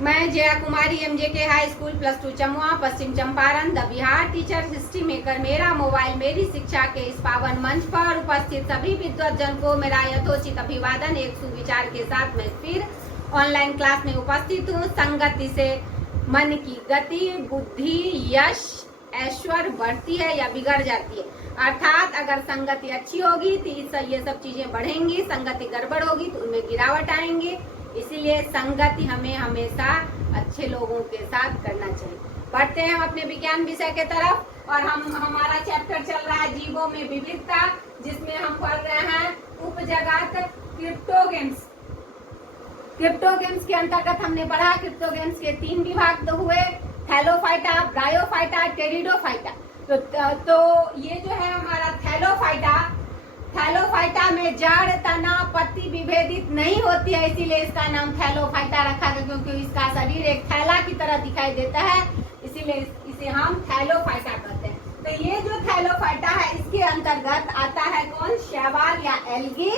मैं Jaya Kumari MJK high school +2 Chamua Paschim Champaran the Bihar teacher history maker मेरा mobile मेरी शिक्षा के इस पावन मंच पर उपस्थित सभी विद्वतजन को मेरा यथोचित अभिवादन। एक सुविचार के साथ मैं फिर ऑनलाइन क्लास में उपस्थित हूँ। संगति से मन की गति, बुद्धि, यश, ऐश्वर्य बढ़ती है या बिगड़ जाती है। अर्थात अगर संगति अच्छी होगी तो ये सब चीजें बढ़ेंगी, संगति गड़बड़ होगी तो उनमें गिरावट आएंगी। इसीलिए संगति हमें हमेशा अच्छे लोगों के साथ करना चाहिए। बढ़ते हैं हम अपने विज्ञान विषय के तरफ और हमारा चैप्टर चल रहा है जीवों में विविधता, जिसमें हम पढ़ रहे हैं उपजगत क्रिप्टोगेम्स। क्रिप्टोगेम्स के अंतर्गत हमने पढ़ा क्रिप्टोगेम्स के 3 विभाग तो हुए, थैलोफाइटा, ब्रायोफाइटा, टेरिडोफाइटा। तो ये जो है हमारा थैलोफाइटा में जड़, तना, पत्ती विभेदित नहीं होती है, इसीलिए इसका नाम थैलोफाइटा रखा गया, क्योंकि इसका शरीर एक थैला की तरह दिखाई देता है, इसीलिए इसे हम थैलोफाइटा कहते हैं। तो ये जो थैलोफाइटा है इसके अंतर्गत आता है कौन? शैवाल या एल्गी,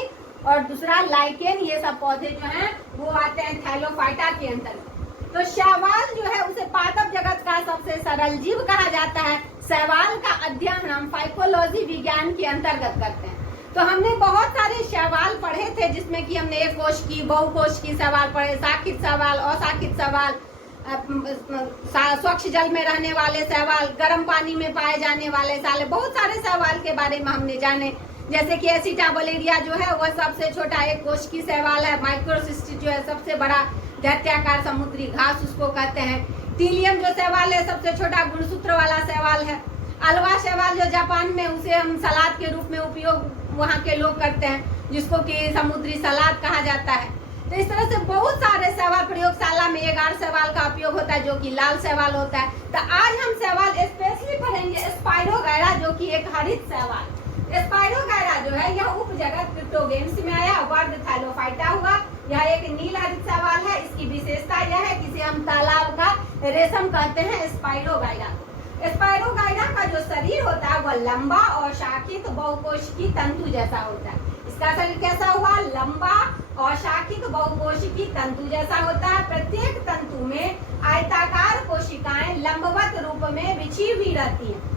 और दूसरा लाइकेन। ये सब पौधे जो हैं वो आते हैं थैलोफाइटा के अंतर्गत। तो शैवाल जो है उसे पादप जगत का सबसे सरल जीव कहा जाता है। शैवाल का अध्ययन हम फाइकोलॉजी विज्ञान के अंतर्गत करते हैं। तो हमने बहुत सारे शैवाल पढ़े थे, जिसमें कि हमने एक कोश की, बहुकोश की शैवाल पढ़े, शाखित शैवाल, अशाखित शैवाल, स्वच्छ जल में रहने वाले शैवाल, गर्म पानी में पाए जाने वाले साले, बहुत सारे शैवाल के बारे में हमने जाने। जैसे कि एसिटाबलेरिया जो है वह सबसे छोटा एक कोश की शैवाल है। माइक्रोसिस्टिस जो है सबसे बड़ा दैत्याकार समुद्री घास उसको कहते हैं। टीलियम जो शैवाल है सबसे छोटा गुणसूत्र वाला शैवाल है। अलवा शैवाल जो जापान में, उसे हम सलाद के रूप में उपयोग वहाँ के लोग करते हैं, जिसको कि समुद्री सलाद कहा जाता है। तो इस तरह से बहुत सारे शैवाल प्रयोगशाला में एगार शैवाल का उपयोग होता है, जो कि लाल शैवाल होता है। तो आज हम शैवाल स्पेशली पढ़ेंगे स्पाइरोगैरा, जो कि एक हरित शैवाल। स्पाइरोगैरा जो है यह उपजगत क्रिप्टोगेम्स में आया, वर्ग थैलोफाइटा हुआ। यह एक नील हरित शैवाल है। इसकी विशेषता यह है कि इसे हम तालाब का रेशम कहते हैं स्पाइरोगैरा। स्पाइरोगैरा का जो शरीर होता है वह लंबा और शाखित बहुकोशिकी तंतु जैसा होता है। इसका शरीर कैसा हुआ? लंबा और शाखित बहुकोशिकी तंतु जैसा होता है। प्रत्येक तंतु में आयताकार कोशिकाएं लंबवत रूप में बिछी हुई रहती हैं।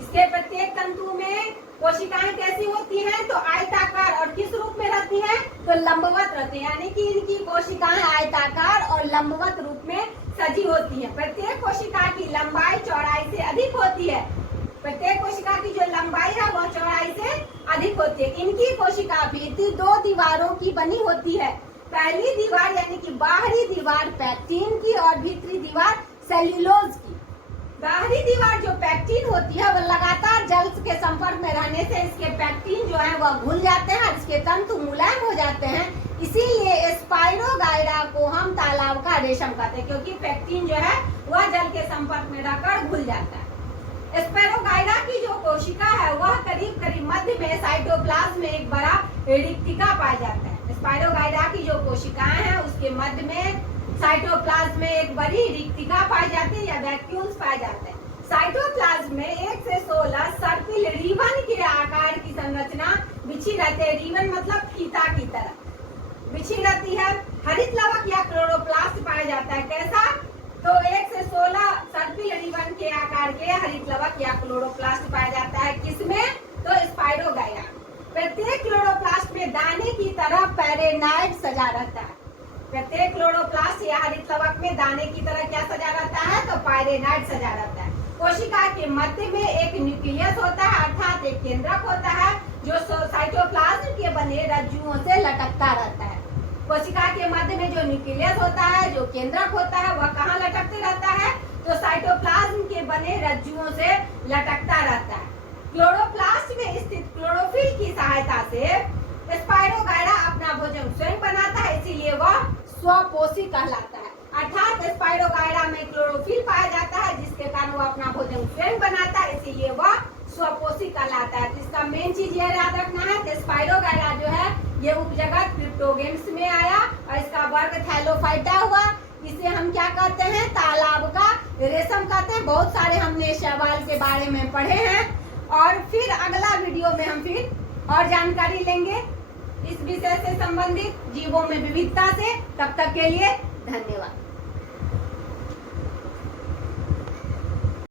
इसके प्रत्येक तंतु में कोशिकाएं कैसी होती हैं? तो आयताकार। और किस रूप में रहती हैं? तो लंबवत रहती है, यानी कि इनकी कोशिकाएं आयताकार और लंबवत रूप में सजी होती है। प्रत्येक कोशिका की लंबाई चौड़ाई से अधिक होती है। प्रत्येक कोशिका की जो लंबाई है वह चौड़ाई से अधिक होती है। इनकी कोशिका भित्ति 2 दीवारों की बनी होती है। पहली दीवार यानी कि बाहरी दीवार पैक्टिन की और भीतरी दीवार सेल्यूलोज की। बाहरी दीवार जो पैक्टिन होती है वह लगातार जल के संपर्क में रहने से इसके पैक्टिन जो है वह घुल जाते हैं, इसके तंतु मुलायम हो जाते हैं। इसीलिए स्पाइरोगैरा को हम तालाब का रेशम कहते हैं, क्योंकि पैक्टिन जो है वह जल के संपर्क में रहकर घुल जाता है। स्पाइरोगैरा की जो कोशिका है वह करीब करीब मध्य में साइटोप्लाज्म में एक बड़ा रिक्तिका पाया जाता है। स्पाइरोगैरा की जो कोशिकाएं हैं उसके मध्य में साइटोप्लाज्म में एक बड़ी रिक्तिका पाई जाती है या वैक्यूल्स पाए जाते हैं। साइटोप्लाज्म में 1 से 16 सर्पिल रिबन के आकार की संरचना बिछी रहती है। रिबन मतलब फीता की तरह बिछी रहती है। हरित लवक या क्लोरोप्लास्ट पाया जाता है। कैसा? तो 1 से 16 सर्पिल रिबन के आकार के हरित लवक या क्लोरोप्लास्ट पाया जाता है। किसमें? तो स्पाइरोगैरा। प्रत्येक क्लोरोप्लास्ट में दाने की तरह पैरेनाइड सजा रहता है। प्रत्येक क्लोरोप्लास्ट या हरित लवक में दाने की तरह क्या सजा रहता है? तो पायरेनाइड सजा रहता है। कोशिका के मध्य में एक न्यूक्लियस होता है, अर्थात एक केंद्रक होता है, जो साइटोप्लाज्म के बने रज्जुओं से लटकता रहता है। कोशिका के मध्य में जो न्यूक्लियस होता है, जो केंद्रक होता है, वह कहाँ लटकते रहता है? तो साइटोप्लाज्म के बने रज्जुओं से लटकता रहता है। क्लोरोप्लास्ट में स्थित क्लोरोफिल की सहायता से स्पाइरोगैरा अपना भोजन स्वयं बनाता है, इसीलिए वह स्वपोषी कहलाता है। अर्थात स्पाइरोगैरा में क्लोरोफिल पाया जाता है, जिसके कारण वह अपना भोजन स्वयं बनाता है, इसीलिए वह स्वपोषी कहलाता है। तो इसका मेन चीज यह याद रखना है कि स्पाइरोगैरा जो है ये उपजगत क्रिप्टोगेम्स में आया और इसका वर्ग थैलोफाइटा हुआ। इसे हम क्या कहते हैं? तालाब का रेशम कहते हैं। बहुत सारे हमने शैवाल के बारे में पढ़े हैं और फिर अगला वीडियो में हम फिर और जानकारी लेंगे इस विषय से संबंधित जीवों में विविधता से। तब तक के लिए धन्यवाद।